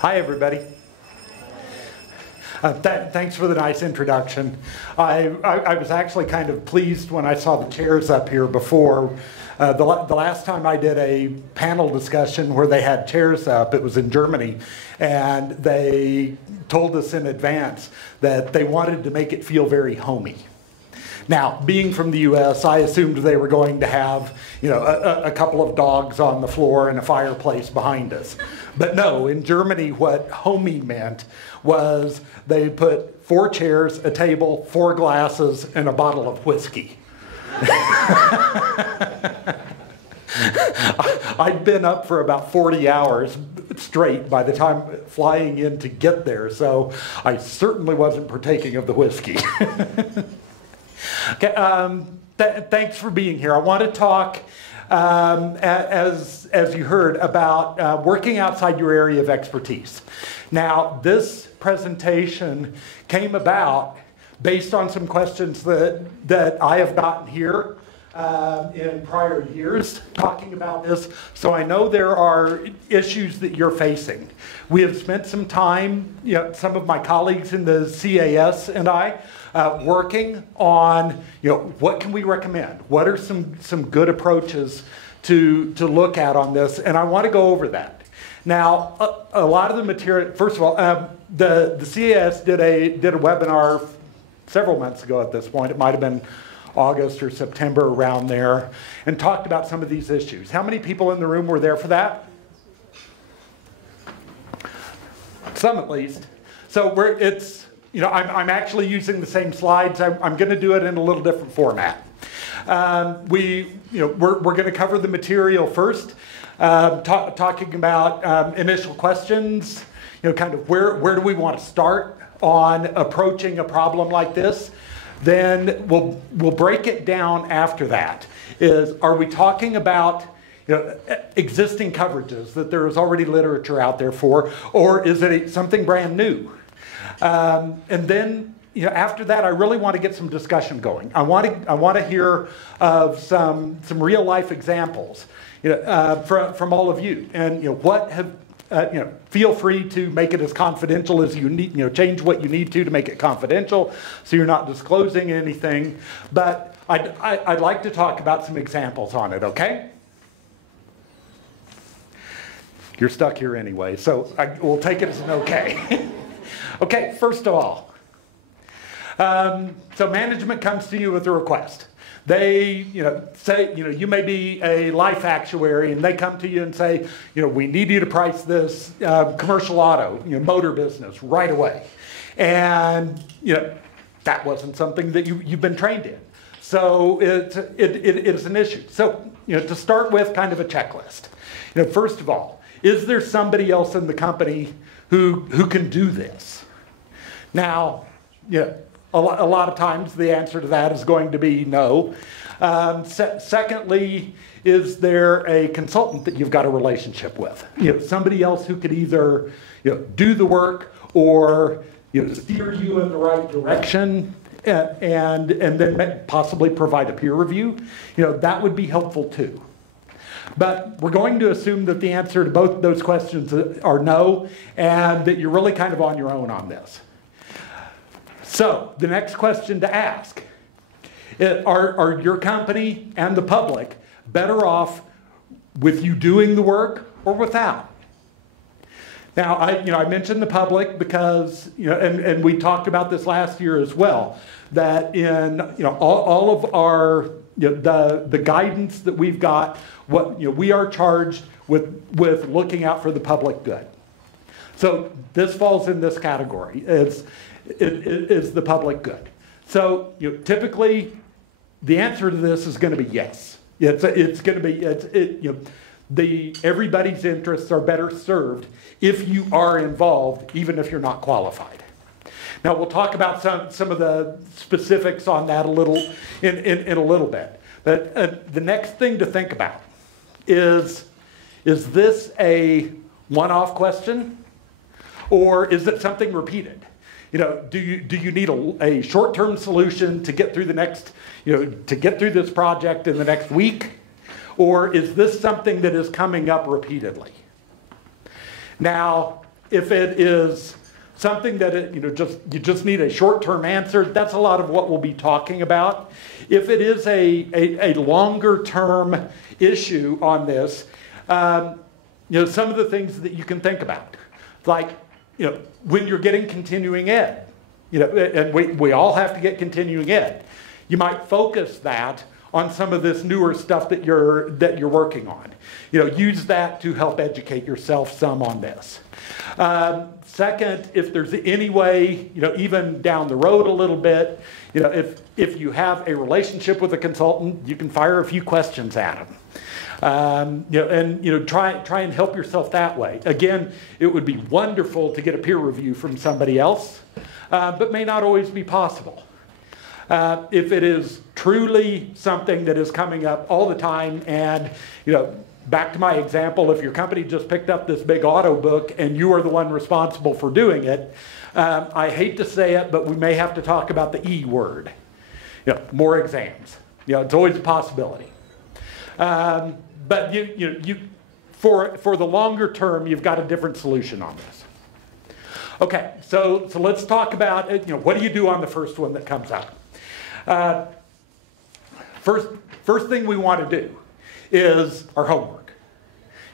Hi, everybody. Thanks for the nice introduction. I was actually kind of pleased when I saw the chairs up here before. The last time I did a panel discussion where they had chairs up, it was in Germany, and they told us in advance that they wanted to make it feel very homey. Now, being from the U.S., I assumed they were going to have, a couple of dogs on the floor and a fireplace behind us. But no, in Germany, what homey meant was they put 4 chairs, a table, 4 glasses, and a bottle of whiskey. I'd been up for about 40 hours straight by the time flying in to get there, so I certainly wasn't partaking of the whiskey. Okay, thanks for being here. I want to talk, as you heard, about working outside your area of expertise. Now, this presentation came about based on some questions that I have gotten here in prior years talking about this, so I know there are issues that you're facing. We have spent some time, some of my colleagues in the CAS and I, working on, what can we recommend? What are some good approaches to look at on this? And I want to go over that. Now, a lot of the material, first of all, the CAS did a webinar several months ago at this point. It might have been August or September, around there, and talked about some of these issues. How many people in the room were there for that? Some at least. So I'm actually using the same slides. I'm going to do it in a little different format. We're going to cover the material first, talking about initial questions, kind of where do we want to start on approaching a problem like this. Then we'll break it down after that. Are we talking about existing coverages that there is already literature out there for, or is it something brand new? And then after that, I really want to get some discussion going. I want to hear of some real life examples from all of you, and what have. Feel free to make it as confidential as you need, change what you need to make it confidential so you're not disclosing anything. But I'd like to talk about some examples on it, okay? You're stuck here anyway, so we'll take it as an okay. Okay, first of all, so management comes to you with a request. They, say, you may be a life actuary, and they come to you and say, we need you to price this commercial auto, motor business right away. And, that wasn't something that you've been trained in. So it is an issue. So, to start with, kind of a checklist. First of all, is there somebody else in the company who can do this? Now, a lot of times the answer to that is going to be no. Secondly, is there a consultant that you've got a relationship with? Somebody else who could either do the work or steer you in the right direction and then possibly provide a peer review. That would be helpful too. But we're going to assume that the answer to both those questions are no, and that you're really kind of on your own on this. So the next question to ask, are your company and the public better off with you doing the work or without? Now, I mentioned the public because, and we talked about this last year as well, that in, all of our, the guidance that we've got, we are charged with looking out for the public good. So this falls in this category. It is the public good. So typically, the answer to this is going to be yes. It's going to be everybody's interests are better served if you are involved, even if you're not qualified. Now we'll talk about some of the specifics on that a little in a little bit. But the next thing to think about is this a one-off question, or is it something repeated? Do you need a short-term solution to get through the next, to get through this project in the next week? Or is this something that is coming up repeatedly? Now, if it is something that you just need a short-term answer, that's a lot of what we'll be talking about. If it is a longer-term issue on this, some of the things that you can think about, like when you're getting continuing ed, and we all have to get continuing ed, you might focus that on some of this newer stuff that you're working on. Use that to help educate yourself some on this. Second, if there's any way, even down the road a little bit, if you have a relationship with a consultant, you can fire a few questions at them. Try and help yourself that way. Again, it would be wonderful to get a peer review from somebody else, but may not always be possible. If it is truly something that is coming up all the time, and back to my example, if your company just picked up this big auto book and you are the one responsible for doing it, I hate to say it, but we may have to talk about the E word. More exams. It's always a possibility. But for the longer term, you've got a different solution on this. Okay, so let's talk about what do you do on the first one that comes up? First thing we want to do is our homework.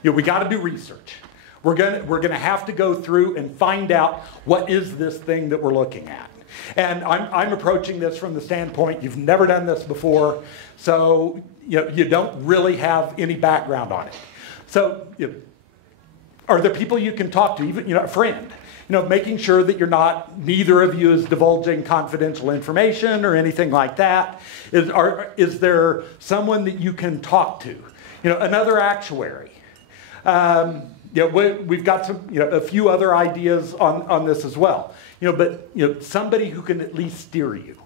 We got to do research. We're gonna have to go through and find out what is this thing that we're looking at. And I'm approaching this from the standpoint you've never done this before, so you don't really have any background on it. So are there people you can talk to, even a friend? Making sure that neither of you is divulging confidential information or anything like that. Is there someone that you can talk to? Another actuary. We've got a few other ideas on this as well. But somebody who can at least steer you.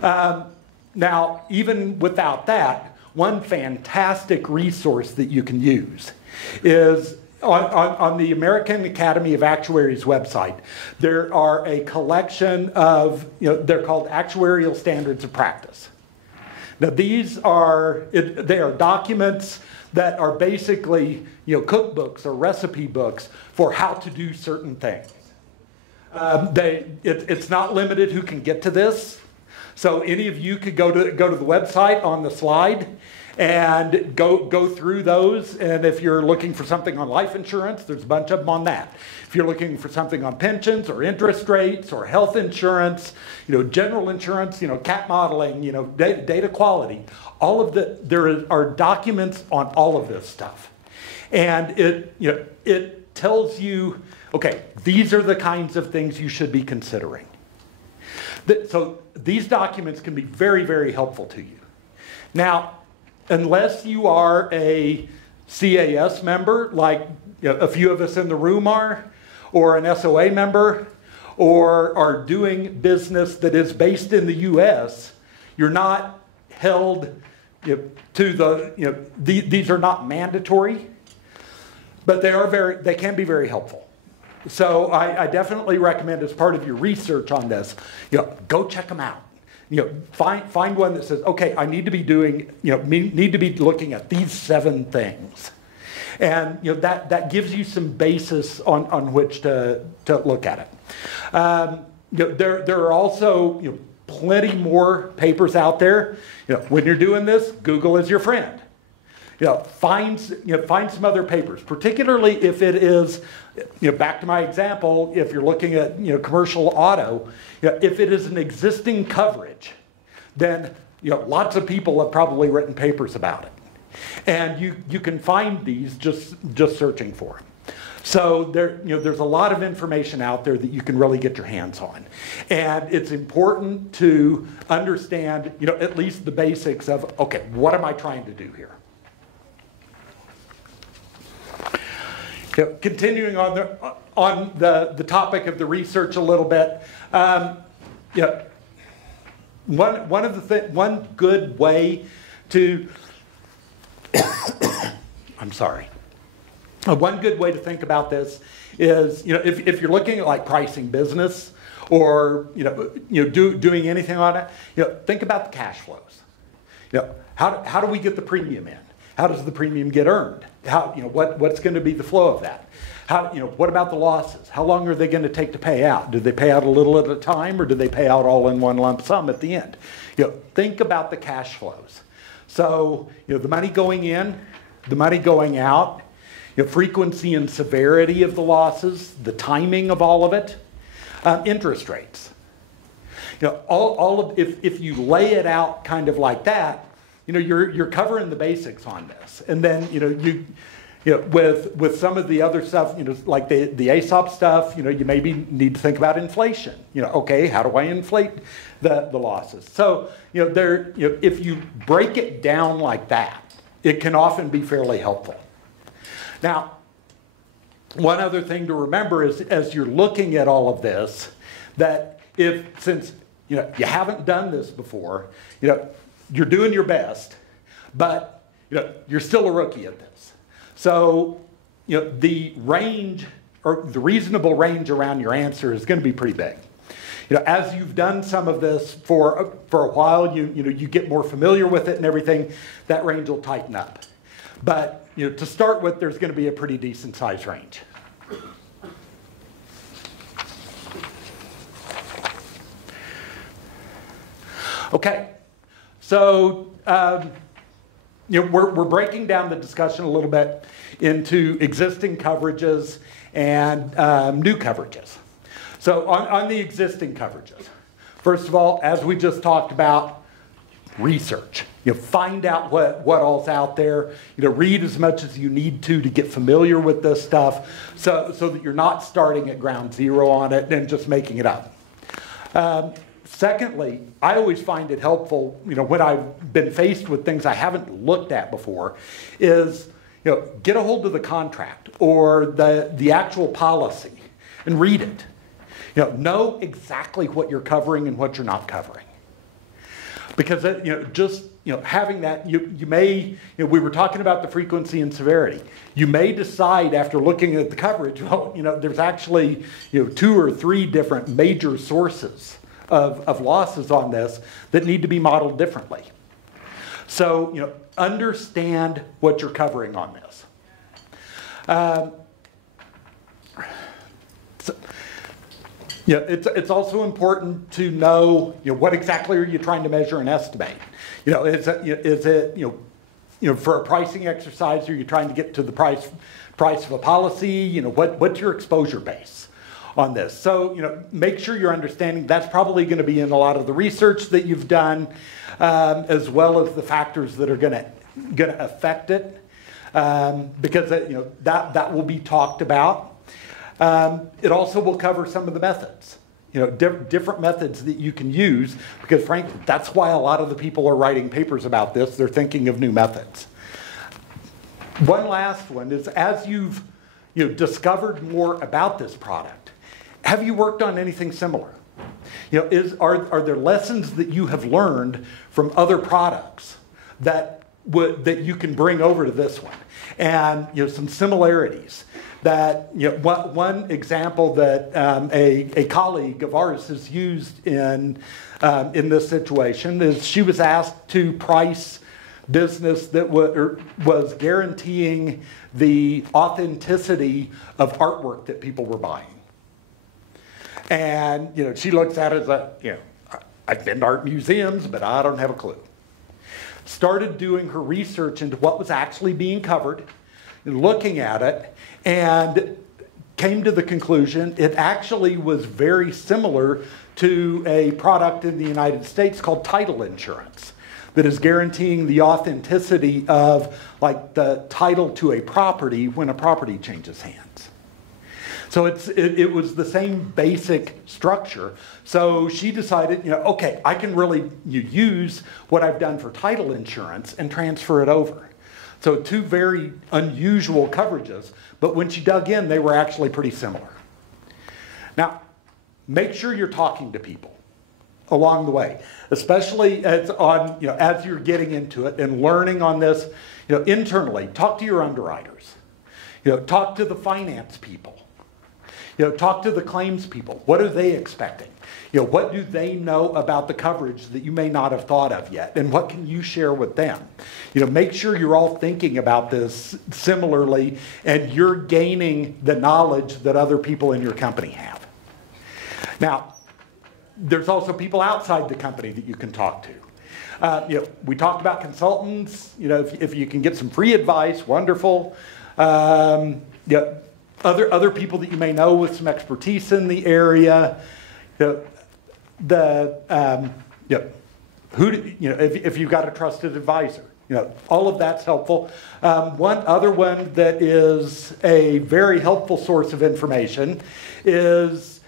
Now, even without that, one fantastic resource that you can use is on the American Academy of Actuaries website. There are a collection of, they're called actuarial standards of practice. Now these are, they are documents that are basically, cookbooks or recipe books for how to do certain things. It's not limited who can get to this. So any of you could go to the website on the slide and go through those. And if you're looking for something on life insurance, there's a bunch of them on that. If you're looking for something on pensions or interest rates or health insurance, general insurance, cat modeling, data quality, there are documents on all of this stuff. And it tells you, okay, these are the kinds of things you should be considering. So these documents can be very, very helpful to you. Now, unless you are a CAS member, like a few of us in the room are, or an SOA member, or are doing business that is based in the US, you're not held to the, these are not mandatory, but they can be very helpful. So I definitely recommend, as part of your research on this, go check them out. Find one that says, okay, I need to be doing, need to be looking at these 7 things. And that gives you some basis on which to look at it. There are also plenty more papers out there. When you're doing this, Google is your friend. Find some other papers, particularly if it is, back to my example, if you're looking at commercial auto, if it is an existing coverage, then lots of people have probably written papers about it, and you can find these just searching for them. So there's a lot of information out there that you can really get your hands on, and it's important to understand at least the basics of, okay, what am I trying to do here? Continuing on the topic of the research a little bit, one good way to I'm sorry. One good way to think about this is if you're looking at like pricing business or doing anything on it, think about the cash flows. How do we get the premium in? How does the premium get earned? How, what's going to be the flow of that? How, what about the losses? How long are they going to take to pay out? Do they pay out a little at a time, or do they pay out all in one lump sum at the end? Think about the cash flows. So, the money going in, the money going out, frequency and severity of the losses, the timing of all of it, interest rates. If you lay it out kind of like that, you're covering the basics on this. And then, with some of the other stuff, like the ASOP stuff, you maybe need to think about inflation. Okay, how do I inflate the losses? So, if you break it down like that, it can often be fairly helpful. Now, one other thing to remember is, as you're looking at all of this, that since you haven't done this before, you're doing your best, but you're still a rookie at this. So, the range, or the reasonable range around your answer is going to be pretty big. As you've done some of this for a while, you get more familiar with it and everything, that range will tighten up. But to start with, there's going to be a pretty decent size range. Okay, so we're breaking down the discussion a little bit into existing coverages and new coverages. So on the existing coverages, first of all, as we just talked about, research. Find out what all's out there. Read as much as you need to get familiar with this stuff, so that you're not starting at ground zero on it and just making it up. Secondly, I always find it helpful, when I've been faced with things I haven't looked at before, is get a hold of the contract or the actual policy and read it. Know exactly what you're covering and what you're not covering. Because having that, you may, we were talking about the frequency and severity. You may decide after looking at the coverage, well, there's actually 2 or 3 different major sources of losses on this that need to be modeled differently. So, understand what you're covering on this. It's also important to know, what exactly are you trying to measure and estimate. Is it for a pricing exercise, are you trying to get to the price of a policy? What's your exposure base on this? So, make sure you're understanding that's probably going to be in a lot of the research that you've done, as well as the factors that are going to affect it, because that will be talked about. It also will cover some of the methods, different methods that you can use, because frankly, that's why a lot of the people are writing papers about this. They're thinking of new methods. One last one is, as you've discovered more about this product, have you worked on anything similar? Are there lessons that you have learned from other products that you can bring over to this one, and some similarities? That one example that a colleague of ours has used in this situation is, she was asked to price business that was guaranteeing the authenticity of artwork that people were buying. And she looks at it as I've been to art museums, but I don't have a clue. Started doing her research into what was actually being covered, looking at it, and came to the conclusion it actually was very similar to a product in the United States called title insurance, that is guaranteeing the authenticity of, like, the title to a property when a property changes hands. So it was the same basic structure. So she decided, okay, I can really use what I've done for title insurance and transfer it over. So 2 very unusual coverages, but when she dug in, they were actually pretty similar. Now, make sure you're talking to people along the way, especially as you're getting into it and learning on this. Internally, talk to your underwriters. Talk to the finance people. Talk to the claims people. What are they expecting? What do they know about the coverage that you may not have thought of yet? And what can you share with them? Make sure you're all thinking about this similarly and you're gaining the knowledge that other people in your company have. Now, there's also people outside the company that you can talk to. We talked about consultants. If you can get some free advice, wonderful. Other people that you may know with some expertise in the area. If you've got a trusted advisor, all of that's helpful. One other one that is a very helpful source of information is,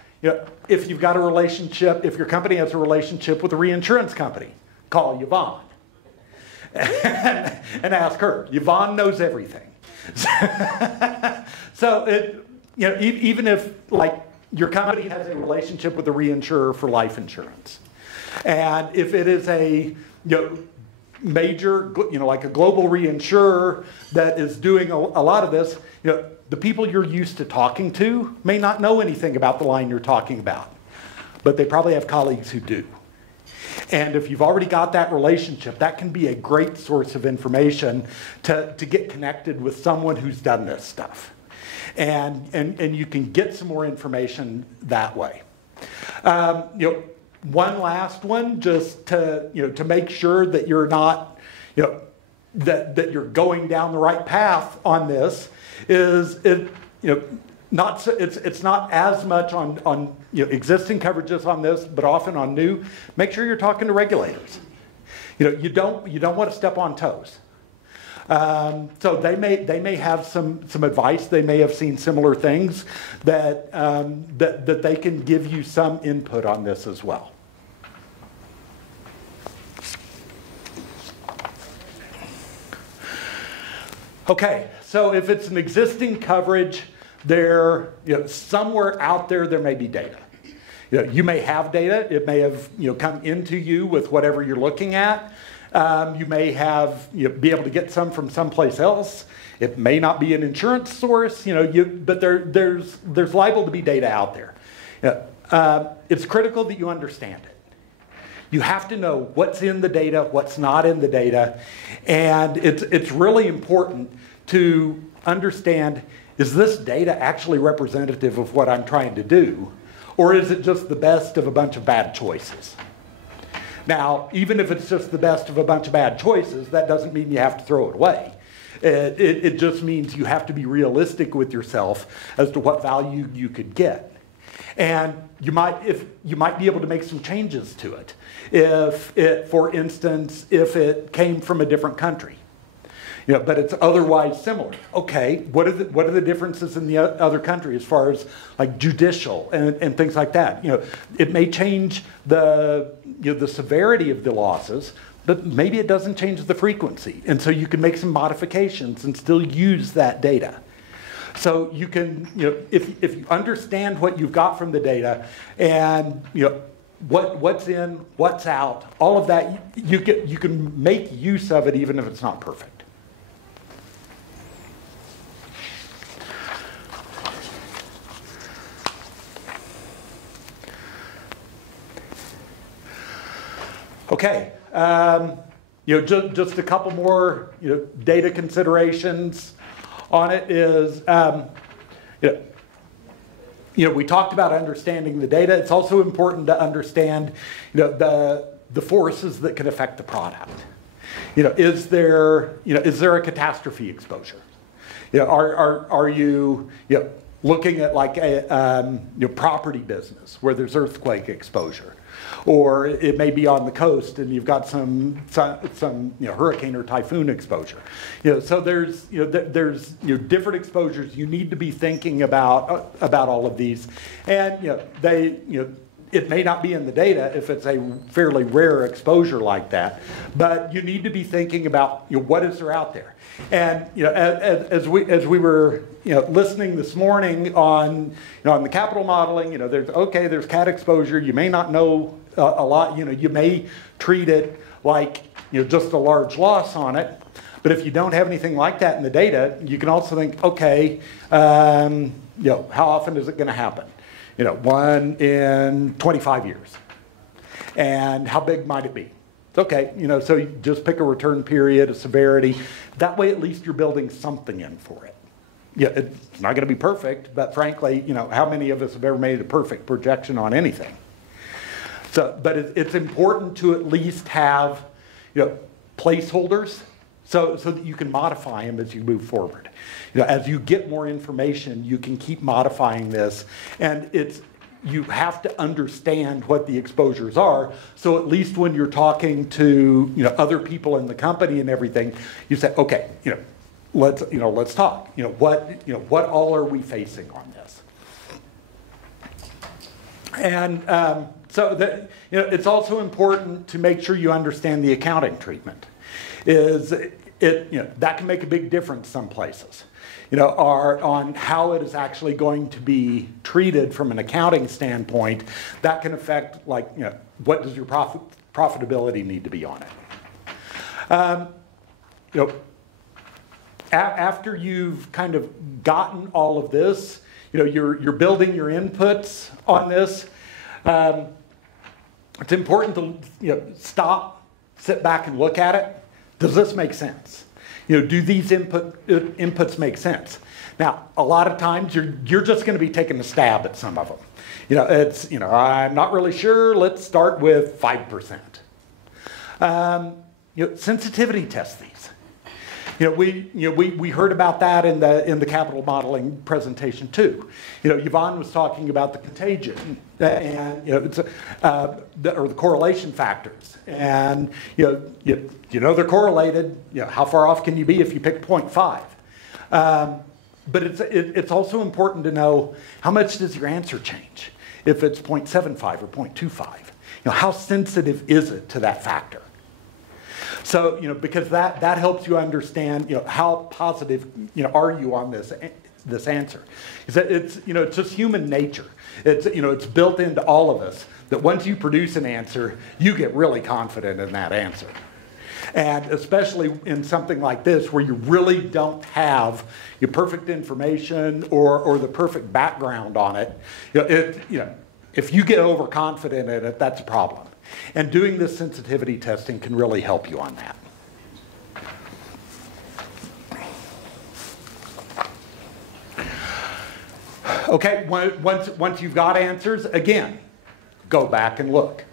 if you've got a relationship, if your company has a relationship with a reinsurance company, call Yvonne and ask her. Yvonne knows everything. So even if your company has a relationship with a reinsurer for life insurance, and if it is a major, like a global reinsurer that is doing a lot of this, the people you're used to talking to may not know anything about the line you're talking about, but they probably have colleagues who do. And if you've already got that relationship, that can be a great source of information to get connected with someone who's done this stuff. And you can get some more information that way. One last one, just to make sure that you're not, that you're going down the right path on this, is it's not as much on existing coverages on this, but often on new. Make sure you're talking to regulators. You don't want to step on toes. So they may have some advice. They may have seen similar things that they can give you some input on this as well. Okay, so if it's an existing coverage, somewhere out there may be data. You may have data. It may have come into you with whatever you're looking at. You may have be able to get some from someplace else. It may not be an insurance source, but there's liable to be data out there. It's critical that you understand it. You have to know what's in the data, what's not in the data, and it's really important to understand, is this data actually representative of what I'm trying to do, or is it just the best of a bunch of bad choices? Now, even if it's just the best of a bunch of bad choices, that doesn't mean you have to throw it away. It just means you have to be realistic with yourself as to what value you could get. And you might be able to make some changes to it. For instance, if it came from a different country, but it's otherwise similar. Okay, what are the differences in the other country as far as like judicial and things like that? It may change the severity of the losses, but maybe it doesn't change the frequency, and so you can make some modifications and still use that data. So you can, if you understand what you've got from the data, and what's in, what's out, all of that, you can make use of it even if it's not perfect. Okay, just a couple more data considerations on it is, we talked about understanding the data. It's also important to understand, the forces that can affect the product. Is there a catastrophe exposure? Are you looking at like a property business where there's earthquake exposure? Or it may be on the coast and you've got some hurricane or typhoon exposure. So there's different exposures. You need to be thinking about all of these, and it may not be in the data if it's a fairly rare exposure like that, but you need to be thinking about what is there out there. And as we were listening this morning on the capital modeling, there's cat exposure. You may not know a lot. You may treat it like just a large loss on it. But if you don't have anything like that in the data, you can also think, okay, how often is it going to happen? one in 25 years. And how big might it be? It's okay, so you just pick a return period, a severity. That way, at least you're building something in for it. Yeah, it's not going to be perfect, but frankly, how many of us have ever made a perfect projection on anything? So, but it's important to at least have, placeholders so that you can modify them as you move forward. As you get more information, you can keep modifying this, and you have to understand what the exposures are. So at least when you're talking to other people in the company and everything, you say, okay, let's talk. What all are we facing on this? And so that it's also important to make sure you understand the accounting treatment. That can make a big difference some places. On how it is actually going to be treated from an accounting standpoint. That can affect, what does your profitability need to be on it? After you've kind of gotten all of this, you're building your inputs on this. It's important to stop, sit back, and look at it. Does this make sense? Do these inputs make sense? Now, a lot of times you're just going to be taking a stab at some of them. I'm not really sure. Let's start with 5%. Sensitivity test these. We heard about that in the capital modeling presentation too. Yvonne was talking about the contagion and the correlation factors, and they're correlated. How far off can you be if you pick 0.5? But it's also important to know how much does your answer change if it's 0.75 or 0.25. How sensitive is it to that factor? So, because that helps you understand, how positive, are you on this answer? It's just human nature. It's built into all of us that once you produce an answer, you get really confident in that answer. And especially in something like this where you really don't have your perfect information or the perfect background on it, if you get overconfident in it, that's a problem. And doing this sensitivity testing can really help you on that. Okay, once you've got answers, again, go back and look.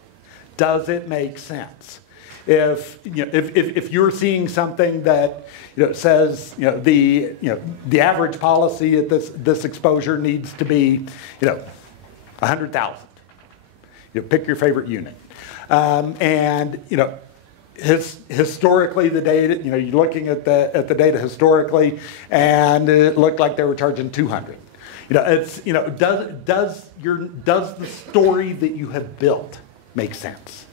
Does it make sense? If you're seeing something that says the average policy at this exposure needs to be 100,000. Pick your favorite unit. And historically the data, you're looking at the data historically, and it looked like they were charging 200. Does the story that you have built make sense?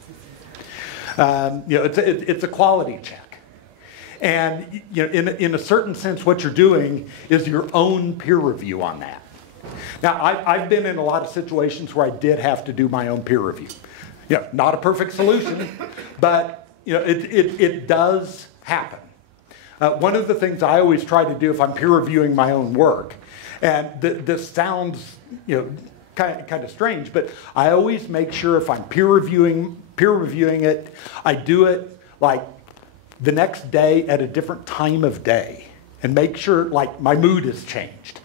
It's a quality check, and in a certain sense, what you're doing is your own peer review on that. Now, I've been in a lot of situations where I did have to do my own peer review. Not a perfect solution, but it does happen. One of the things I always try to do if I'm peer reviewing my own work, and this sounds kind of strange, but I always make sure if I'm peer reviewing it, I do it like the next day at a different time of day, and make sure like my mood has changed.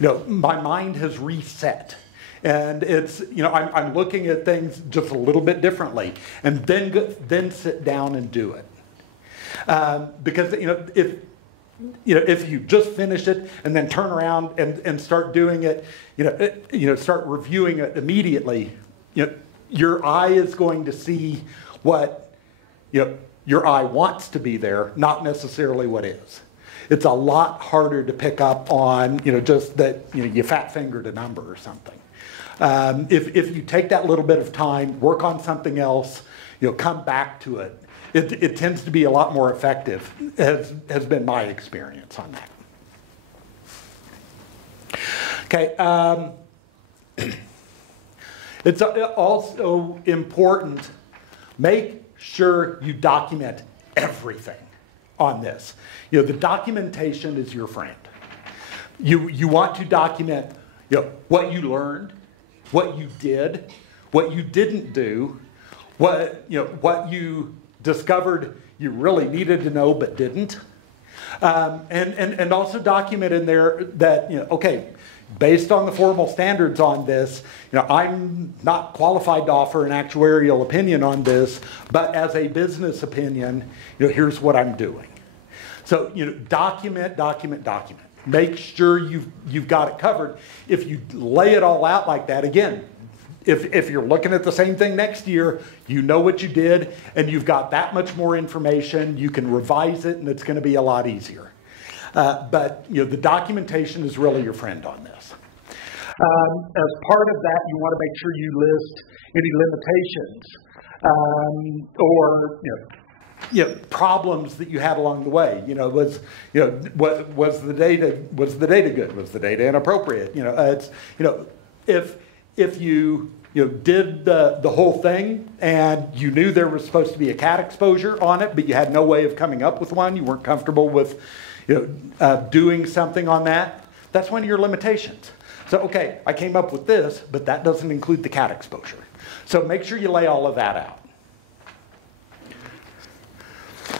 My mind has reset. And it's, I'm looking at things just a little bit differently, and then sit down and do it. Because, if you just finish it and then turn around and start doing it, start reviewing it immediately, your eye is going to see what, your eye wants to be there, not necessarily what is. It's a lot harder to pick up on, just that, you fat-fingered a number or something. If you take that little bit of time, work on something else, come back to it, it tends to be a lot more effective, has been my experience on that. Okay, it's also important, make sure you document everything on this. The documentation is your friend. You want to document what you learned, what you did, what you didn't do, what you discovered you really needed to know but didn't. And also document in there that, okay, based on the formal standards on this, I'm not qualified to offer an actuarial opinion on this, but as a business opinion, here's what I'm doing. So, document. Make sure you've got it covered. If you lay it all out like that, again, if you're looking at the same thing next year, you know what you did, and you've got that much more information, you can revise it, and it's going to be a lot easier. But the documentation is really your friend on this. As part of that, you want to make sure you list any limitations or problems that you had along the way. Was the data good? Was the data inappropriate? If you did the whole thing and you knew there was supposed to be a cat exposure on it, but you had no way of coming up with one, you weren't comfortable with doing something on that, that's one of your limitations. So, okay, I came up with this, but that doesn't include the cat exposure. So make sure you lay all of that out.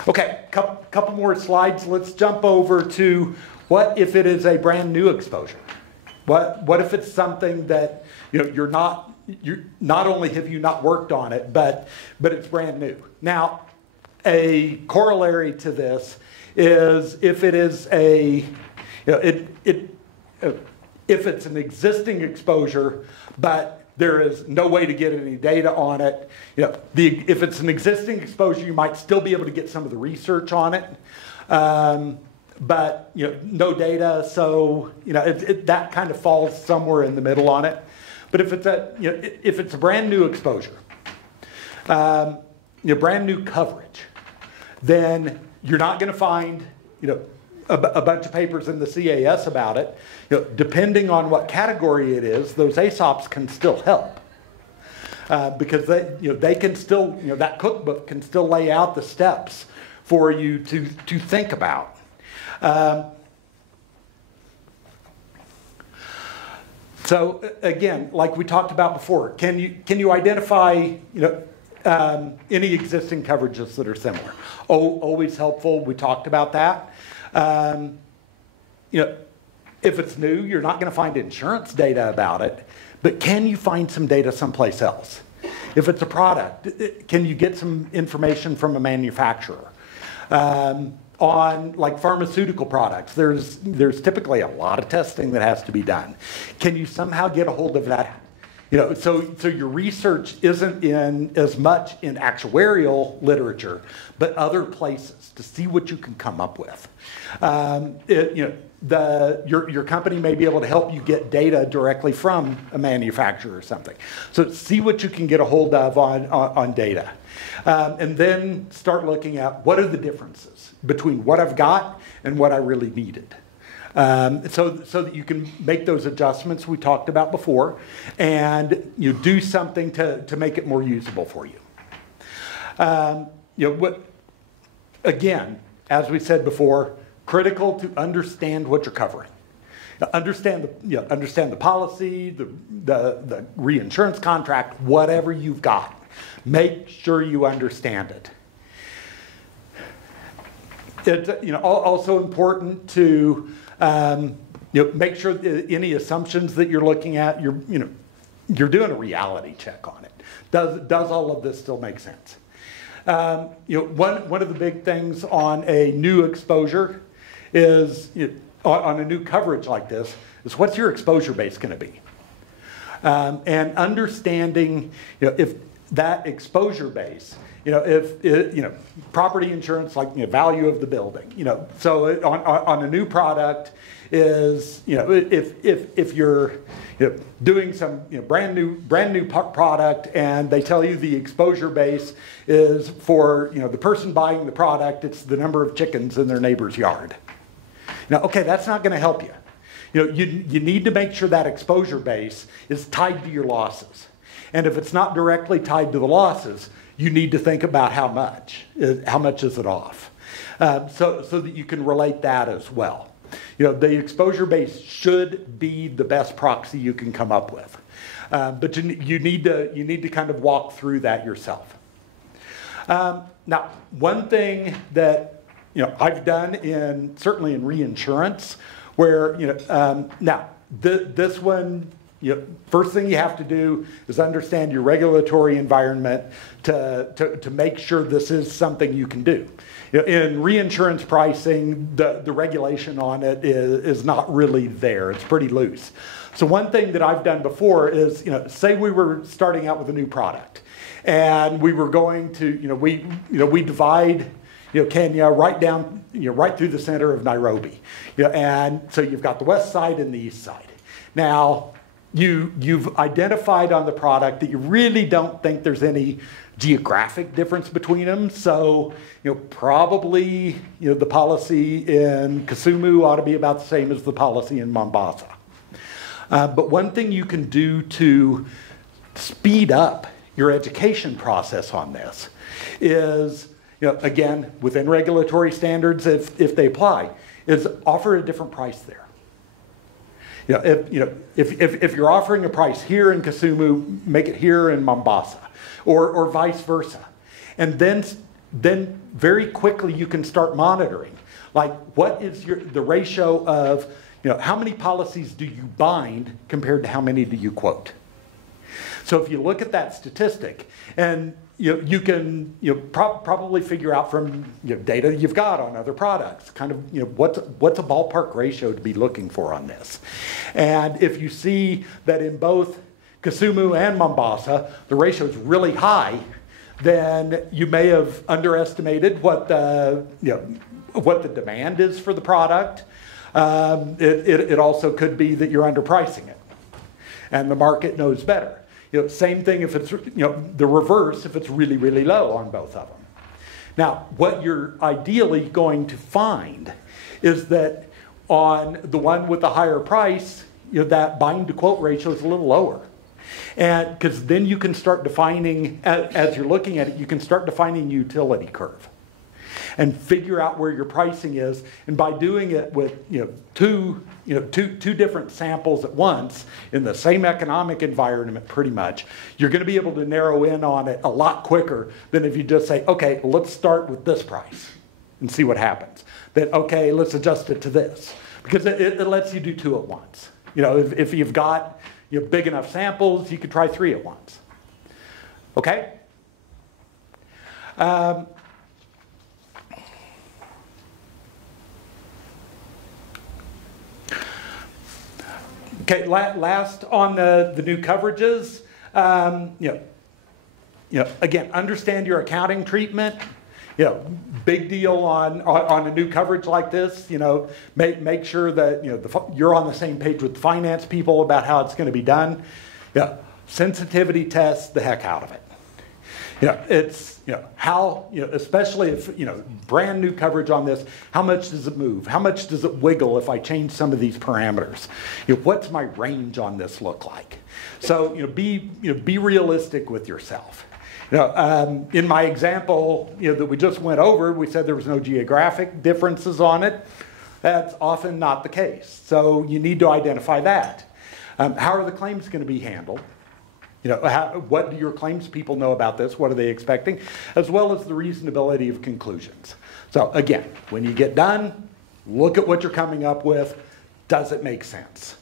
Okay, couple more slides. Let's jump over to what if it is a brand new exposure? What if it's something that you're not only have you not worked on it, but it's brand new. Now, a corollary to this is if it is if it's an existing exposure, but there is no way to get any data on it. If it's an existing exposure, you might still be able to get some of the research on it, but no data. So that kind of falls somewhere in the middle on it. But if it's a brand new exposure, brand new coverage, then you're not going to find a bunch of papers in the CAS about it. Depending on what category it is, those ASOPs can still help because they can still that cookbook can still lay out the steps for you to think about. So again, like we talked about before, can you identify any existing coverages that are similar? Always helpful. We talked about that. If it's new, you're not going to find insurance data about it, but can you find some data someplace else? If it's a product, can you get some information from a manufacturer? On like pharmaceutical products, there's typically a lot of testing that has to be done. Can you somehow get a hold of that? So your research isn't in as much in actuarial literature, but other places to see what you can come up with. Your company may be able to help you get data directly from a manufacturer or something. So see what you can get a hold of on data. And then start looking at what are the differences between what I've got and what I really needed. So that you can make those adjustments we talked about before and do something to make it more usable for you. Again, as we said before, critical to understand what you're covering. Understand the policy, the reinsurance contract, whatever you've got. Make sure you understand it. It's also important to make sure that any assumptions that you're looking at, you're doing a reality check on it. Does all of this still make sense? One of the big things on a new exposure is on a new coverage like this is what's your exposure base going to be, and understanding if that exposure base. If property insurance, like value of the building, so on a new product is if you're doing some brand new product and they tell you the exposure base is for the person buying the product, it's the number of chickens in their neighbor's yard. Okay, that's not going to help you. You need to make sure that exposure base is tied to your losses, and if it's not directly tied to the losses, you need to think about how much is it off, so that you can relate that as well. The exposure base should be the best proxy you can come up with. But you need to kind of walk through that yourself. Now, one thing that I've done certainly in reinsurance, where now this one, first thing you have to do is understand your regulatory environment to make sure this is something you can do. In reinsurance pricing, the regulation on it is not really there. It's pretty loose. So one thing that I've done before is, say we were starting out with a new product, and we were going to, we divide, Kenya right down, right through the center of Nairobi, and so you've got the west side and the east side. Now, you've identified on the product that you really don't think there's any geographic difference between them. So, probably, the policy in Kisumu ought to be about the same as the policy in Mombasa. But one thing you can do to speed up your education process on this is, again, within regulatory standards, if they apply, is offer a different price there. If you're offering a price here in Kisumu, make it here in Mombasa, or vice versa. And then very quickly you can start monitoring, like what is the ratio of, how many policies do you bind compared to how many do you quote? So if you look at that statistic, and you can probably figure out from data you've got on other products, kind of what's a ballpark ratio to be looking for on this. And if you see that in both Kisumu and Mombasa the ratio is really high, then you may have underestimated what the demand is for the product. It also could be that you're underpricing it, and the market knows better. Same thing if it's the reverse, if it's really, really low on both of them. Now, what you're ideally going to find is that on the one with the higher price, that bind to quote ratio is a little lower. And because then you can start defining, as you're looking at it, you can start defining utility curve and figure out where your pricing is. And by doing it with two different samples at once in the same economic environment, pretty much, you're going to be able to narrow in on it a lot quicker than if you just say, okay, let's start with this price and see what happens. Then, okay, let's adjust it to this, because it lets you do two at once. If you've got big enough samples, you could try three at once. Okay? Okay, last on the new coverages, again, understand your accounting treatment. Big deal on a new coverage like this. Make sure that you're on the same page with the finance people about how it's going to be done. Sensitivity test the heck out of it. It's how especially if brand new coverage on this, how much does it move? How much does it wiggle if I change some of these parameters? What's my range on this look like? So be realistic with yourself. In my example that we just went over, we said there was no geographic differences on it. That's often not the case. So you need to identify that. How are the claims going to be handled? What do your claims people know about this? What are they expecting? As well as the reasonability of conclusions. So again, when you get done, look at what you're coming up with. Does it make sense?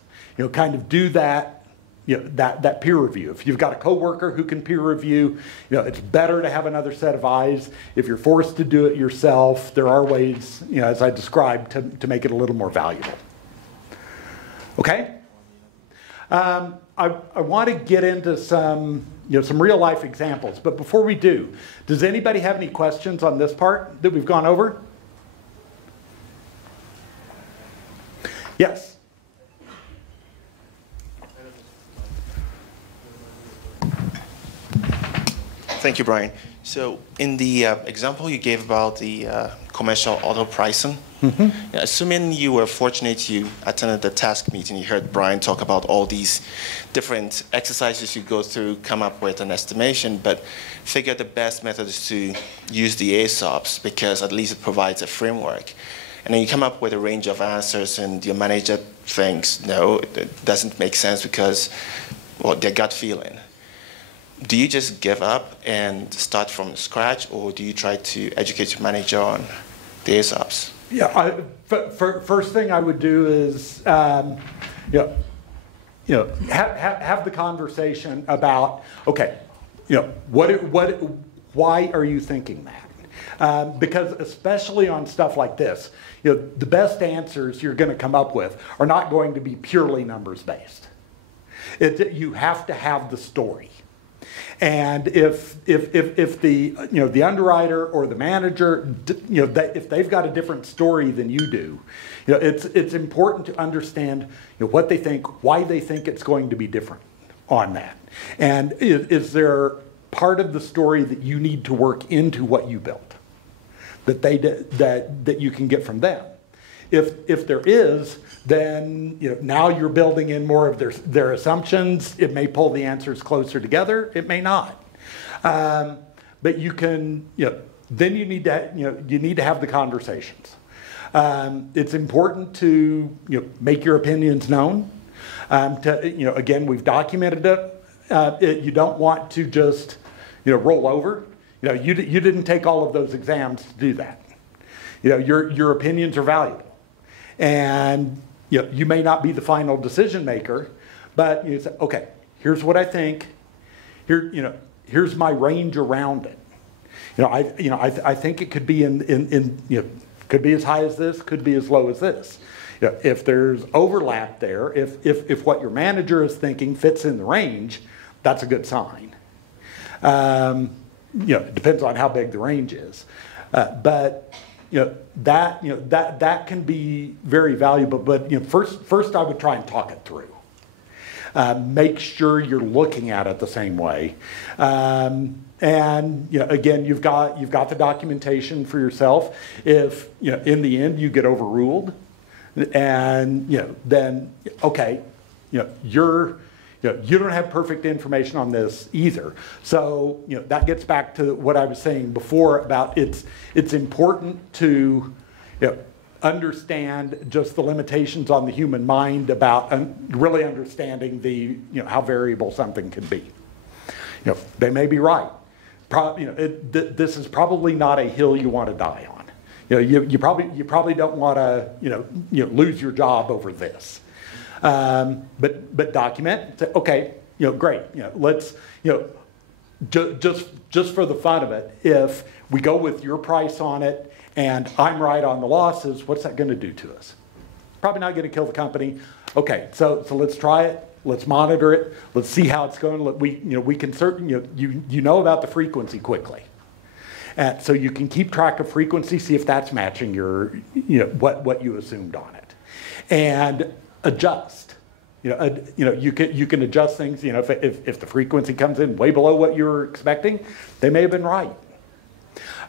Kind of do that, that peer review. If you've got a coworker who can peer review, it's better to have another set of eyes. If you're forced to do it yourself, there are ways, as I described, to make it a little more valuable. Okay? I want to get into some real life examples, but before we do, does anybody have any questions on this part that we've gone over? Yes. Thank you, Brian. So in the example you gave about the commercial auto pricing, assuming you were fortunate you attended the task meeting, you heard Brian talk about all these different exercises you go through, come up with an estimation, but figure the best method is to use the ASOPs because at least it provides a framework. and then you come up with a range of answers, and your manager thinks, no, it doesn't make sense because, well, their gut feeling. Do you just give up and start from scratch, or do you try to educate your manager on the ASOPs? Yeah, first thing I would do is, have the conversation about, okay, why are you thinking that? Because especially on stuff like this, the best answers you're going to come up with are not going to be purely numbers based. You have to have the story. And if the underwriter or the manager, if they've got a different story than you do, it's important to understand what they think, why they think it's going to be different on that, and is there part of the story that you need to work into what you built that you can get from them. If there is, then now you're building in more of their assumptions. It may pull the answers closer together. It may not. But you can, then you need to have the conversations. It's important to make your opinions known. Again, we've documented it. You don't want to just roll over. You didn't take all of those exams to do that. Your opinions are valuable. And you may not be the final decision maker, but you say, okay, here's what I think. Here's my range around it. I think it could be could be as high as this, could be as low as this. If there's overlap there, if what your manager is thinking fits in the range, that's a good sign. It depends on how big the range is, but that can be very valuable. But first I would try and talk it through. Make sure you're looking at it the same way. And again, you've got the documentation for yourself. If in the end you get overruled, and then okay, you don't have perfect information on this either. So that gets back to what I was saying before about it's important to understand just the limitations on the human mind about really understanding the how variable something can be. They may be right. This is probably not a hill you want to die on. You probably don't want to lose your job over this. But document. Say, okay, great. Let's just for the fun of it, if we go with your price on it and I'm right on the losses, what's that going to do to us? Probably not going to kill the company. Okay, so let's try it. Let's monitor it. Let's see how it's going. We can you know about the frequency quickly, so you can keep track of frequency. See if that's matching your what you assumed on it, and adjust. You can adjust things. If the frequency comes in way below what you were expecting, they may have been right.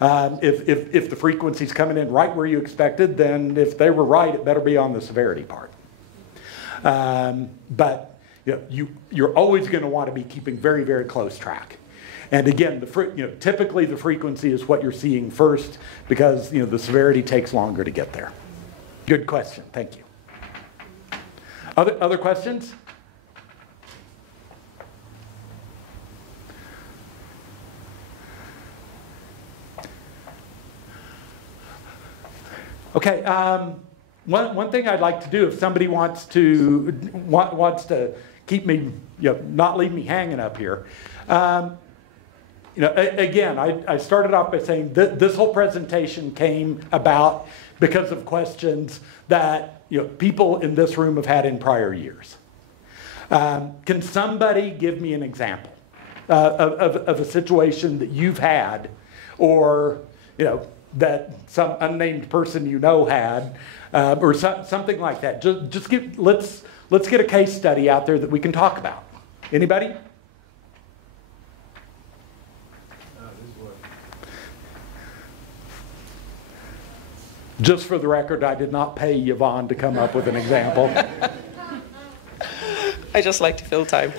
If the frequency's coming in right where you expected, then if they were right, it better be on the severity part. But you're always going to want to be keeping very, very close track. And again, typically the frequency is what you're seeing first because the severity takes longer to get there. Good question. Thank you. Other questions? Okay. One thing I'd like to do, if somebody wants to keep me, not leave me hanging up here. Again, I started off by saying this whole presentation came about because of questions that people in this room have had in prior years. Can somebody give me an example of a situation that you've had, or that some unnamed person had, or something like that? Let's get a case study out there that we can talk about. Anybody? Just for the record, I did not pay Yvonne to come up with an example. I just like to fill time.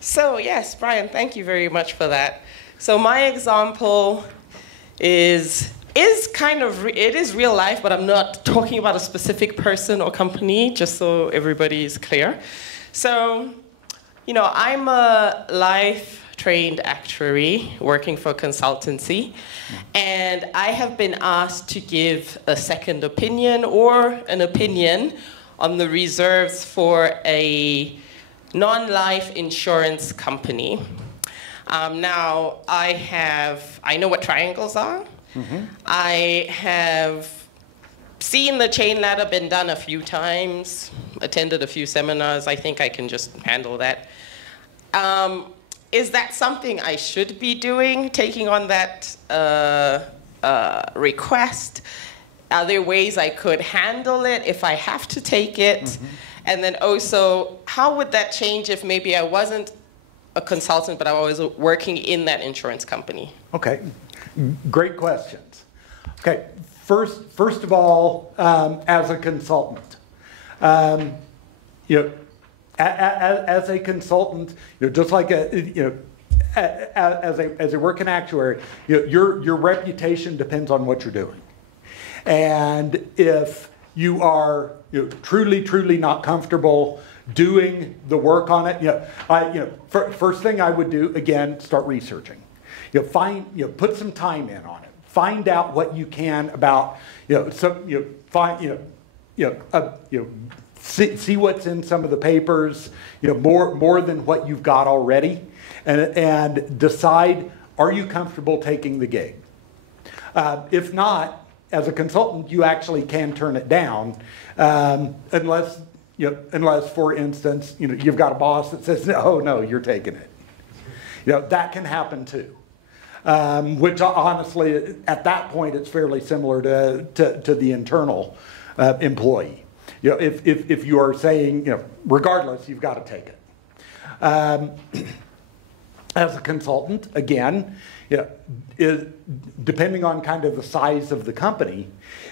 So yes, Brian, thank you very much for that. So my example is is kind of, it is real life, but I'm not talking about a specific person or company, just so everybody is clear. So, you know, I'm a life-trained actuary working for a consultancy, and I have been asked to give a second opinion or an opinion on the reserves for a non-life insurance company. Now, I know what triangles are. I have seen the chain ladder been done a few times, attended a few seminars. I think I can just handle that. Is that something I should be doing, taking on that request? Are there ways I could handle it if I have to take it? And then also, how would that change if maybe I wasn't a consultant, but I was working in that insurance company? Okay, great questions. Okay, first of all, as a consultant, you know, as a consultant, you know, just like as a working actuary, you know, your reputation depends on what you're doing, and if you are, you know, truly not comfortable doing the work on it, first thing I would do, again, start researching. Put some time in on it. Find out what you can about, see what's in some of the papers, more than what you've got already, and decide, are you comfortable taking the gig? If not, as a consultant, you actually can turn it down, unless, for instance, you've got a boss that says, no, you're taking it. That can happen too. Which honestly, at that point, it's fairly similar to the internal employee. If you are saying, regardless, you've got to take it. As a consultant, again, depending on kind of the size of the company,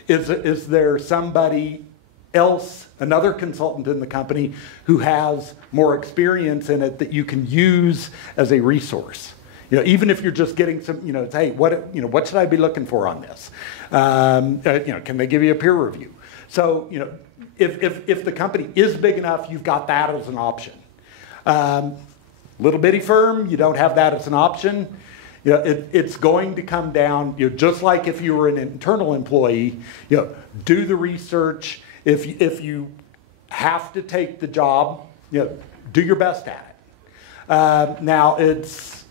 is there somebody else, another consultant in the company, who has more experience in it that you can use as a resource? Even if you're just getting some, hey, what should I be looking for on this? Can they give you a peer review? So, if the company is big enough, you've got that as an option. Little bitty firm, you don't have that as an option. It's going to come down, just like if you were an internal employee, do the research. If you have to take the job, do your best at it. Now it's,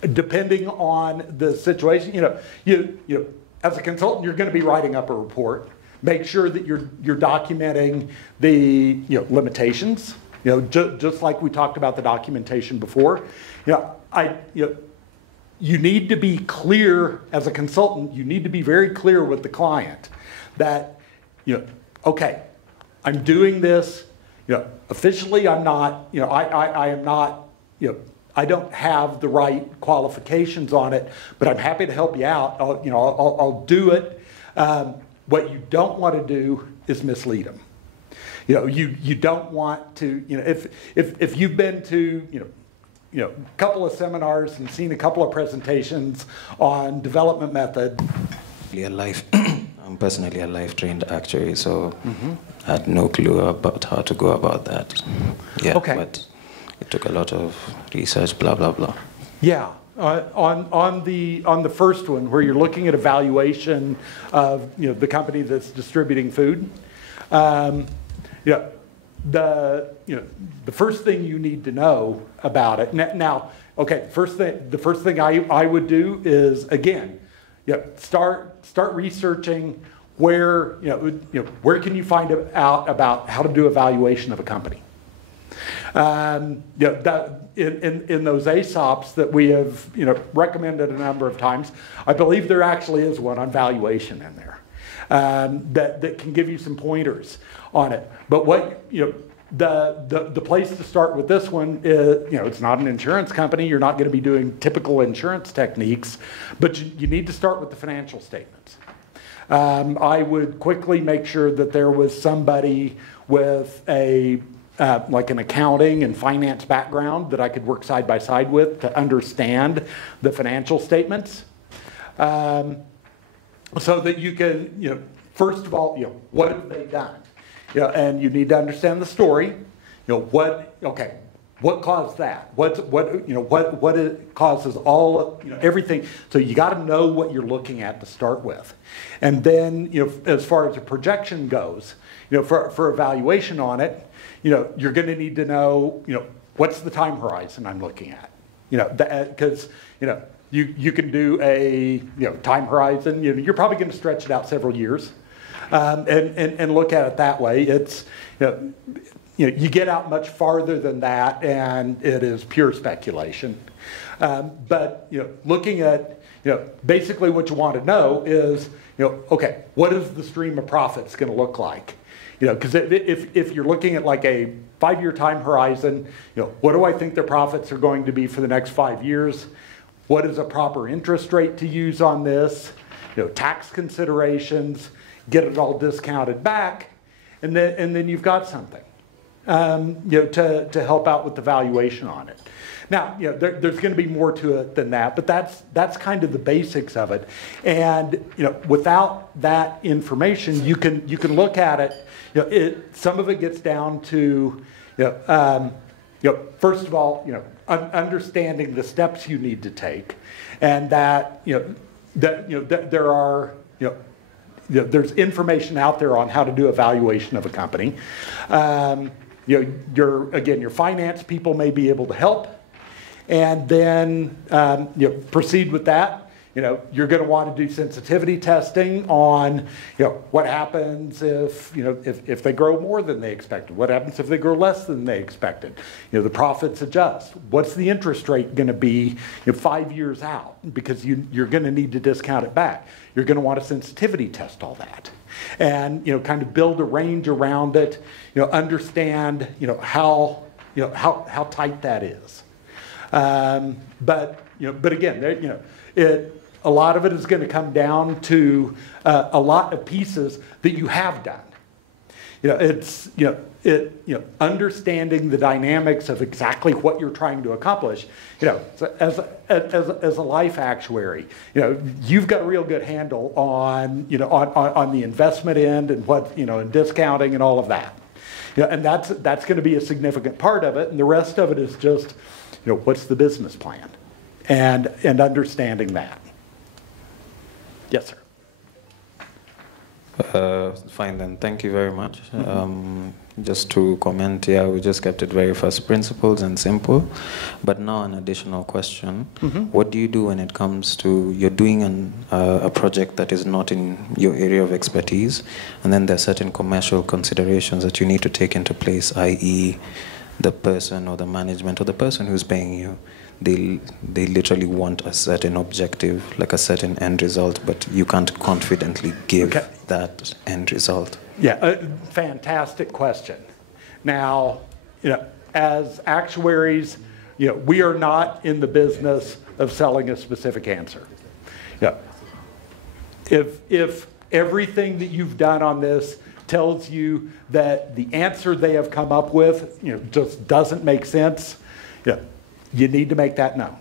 depending on the situation, as a consultant, you're going to be writing up a report. Make sure that you're documenting the limitations. Just like we talked about the documentation before. You need to be clear as a consultant. You need to be very clear with the client that okay, I'm doing this. Officially, I'm not. I am not. I don't have the right qualifications on it, but I'm happy to help you out. I'll do it. What you don't want to do is mislead them. You don't want to. If you've been to a couple of seminars and seen a couple of presentations on development method. I'm personally a life-trained actuary, so I had no clue about how to go about that. Yeah, okay. But it took a lot of research, blah, blah, blah. Yeah. On the first one, where you're looking at evaluation of the company that's distributing food, the first thing you need to know about it. Now, okay, the first thing I would do is, again, start researching where where can you find out about how to do evaluation of a company. In those ASOPs that we have recommended a number of times, I believe there actually is one on valuation in there that can give you some pointers on it. But what the place to start with this one is, it's not an insurance company. You're not going to be doing typical insurance techniques, but you need to start with the financial statements. I would quickly make sure that there was somebody with like an accounting and finance background that I could work side by side with to understand the financial statements. so that you can, first of all, what have they done? And you need to understand the story. What caused that? What it causes all, everything. So you got to know what you're looking at to start with. And then, as far as the projection goes, for evaluation on it, you're going to need to know, what's the time horizon I'm looking at? Because, you can do a, time horizon, you're probably going to stretch it out several years and look at it that way. It's, you get out much farther than that, and it is pure speculation. But looking at basically what you want to know is okay, what is the stream of profits going to look like? Because if you're looking at like a 5-year time horizon, what do I think their profits are going to be for the next 5 years? What is a proper interest rate to use on this? Tax considerations, get it all discounted back, and then you've got something. To help out with the valuation on it. Now, there's going to be more to it than that, but that's kind of the basics of it. And without that information, you can look at it. Some of it gets down to first of all, understanding the steps you need to take, and that that there are there's information out there on how to do evaluation of a company. Your finance people may be able to help, and then proceed with that. You're going to want to do sensitivity testing on what happens if they grow more than they expected. What happens if they grow less than they expected? The profits adjust. What's the interest rate going to be 5 years out? Because you're going to need to discount it back. You're going to want to sensitivity test all that, and kind of build a range around it. Understand how tight that is. But again, a lot of it is going to come down to a lot of pieces that you have done. It's understanding the dynamics of exactly what you're trying to accomplish. As a life actuary, you've got a real good handle on on the investment end and what and discounting and all of that. And that's going to be a significant part of it. And the rest of it is just what's the business plan, and understanding that. Yes, sir. Fine then, thank you very much. Just to comment here, we just kept it very first principles and simple. But now an additional question. What do you do when it comes to, you're doing a project that is not in your area of expertise, and then there are certain commercial considerations that you need to take into place, i.e. the person or the management or the person who's paying you, they literally want a certain objective, like a certain end result, but you can't confidently give that end result. Yeah, fantastic question. Now, as actuaries, we are not in the business of selling a specific answer. If everything that you've done on this tells you that the answer they have come up with, just doesn't make sense, you need to make that known.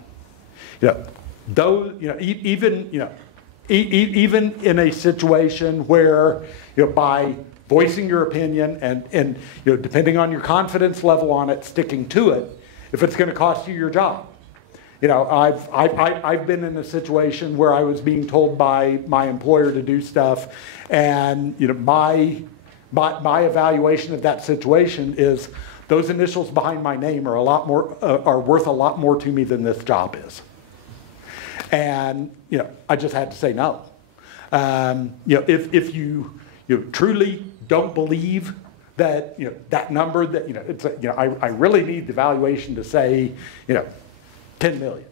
Even in a situation where, by voicing your opinion and depending on your confidence level on it, sticking to it, if it's going to cost you your job. I've been in a situation where I was being told by my employer to do stuff, and my evaluation of that situation is those initials behind my name are are worth a lot more to me than this job is. And I just had to say no. If you truly don't believe that that number, that it's I really need the valuation to say 10 million,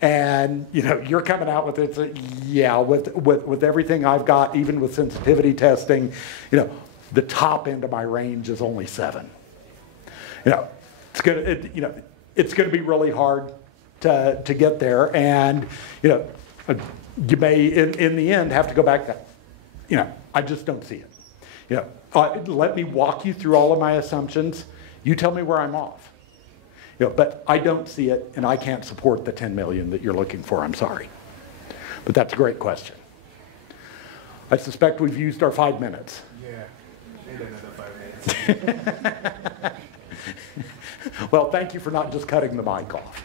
and you're coming out with it. With everything I've got, even with sensitivity testing, the top end of my range is only 7. It's gonna be really hard to get there, and you may in the end have to go back to, I just don't see it. Let me walk you through all of my assumptions. You tell me where I'm off. But I don't see it, and I can't support the 10 million that you're looking for. I'm sorry, but that's a great question. I suspect we've used our 5 minutes. Yeah, maybe another 5 minutes. Well, thank you for not just cutting the mic off.